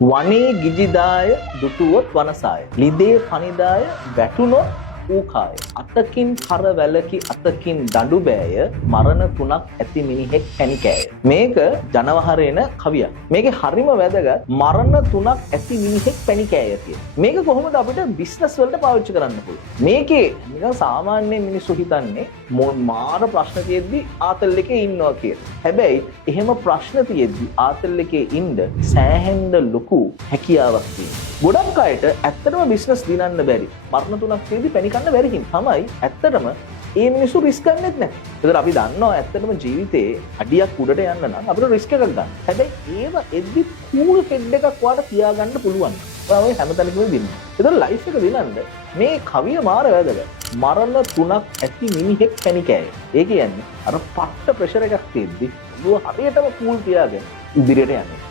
වනේ ගිජිදාය දුටුවොත් වනසාය. ලිදේ පනිදාය වැටුනොත් ඌකාය. අතකින් කර වැලකි අතකින් දඬු බෑය. මරණ තුනක් ඇති මිනිහෙක් පැණිකෑය. මේක ජනවහරේන කවියක්. මේකේ හරිම වැදගත් මරණ තුනක් ඇති මිනිහෙක් පැණිකෑය කියන. මේක කොහොමද අපිට බිස්නස් වලට පාවිච්චි කරන්න පුළුවන්? මේකේ නිකන් සාමාන්‍ය මිනිස්සු හිතන්නේ මාර ප්‍රශ්න තියෙද්දි ආතල් එකේ ඉන්නවා කියලා. හැබැයි එහෙම ප්‍රශ්න තියෙද්දි ආතල් එකේ ඉන්න සෑහෙන්න ලොකු හැකියාවක් තියෙනවා. ගොඩක් අයට ඇත්තටම බිස්නස් දිනන්න බැරි. මරණ තුනක් තියෙද්දි පැණි කන්න බැරි හින්දා තමයි ඇත්තටම ඒ මිනිස්සු රිස්ක් ගන්නෙත් නැහැ. ඒතර අපි දන්නවා ඇත්තටම ජීවිතේ අඩියක් උඩට යන්න නම් අපිට රිස්ක් එකක් ගන්න. හැබැයි ඒව එද්දි කූල් හෙඩ් එකක් වාට තියාගන්න පුළුවන්. ඔය හැමතැනකම දිනන. ඒතර ලයිෆ් එක දිනන්න මේ කවිය මාර වැදගත්. මරණ තුනක් ඇති මිනිහෙක් පැණිකෑය. ඒ කියන්නේ අර පට්ට ප්‍රෙෂර් එකක් තියෙද්දි ඔබ හරියටම කූල් තියාගෙන ඉදිරියට යන්නේ.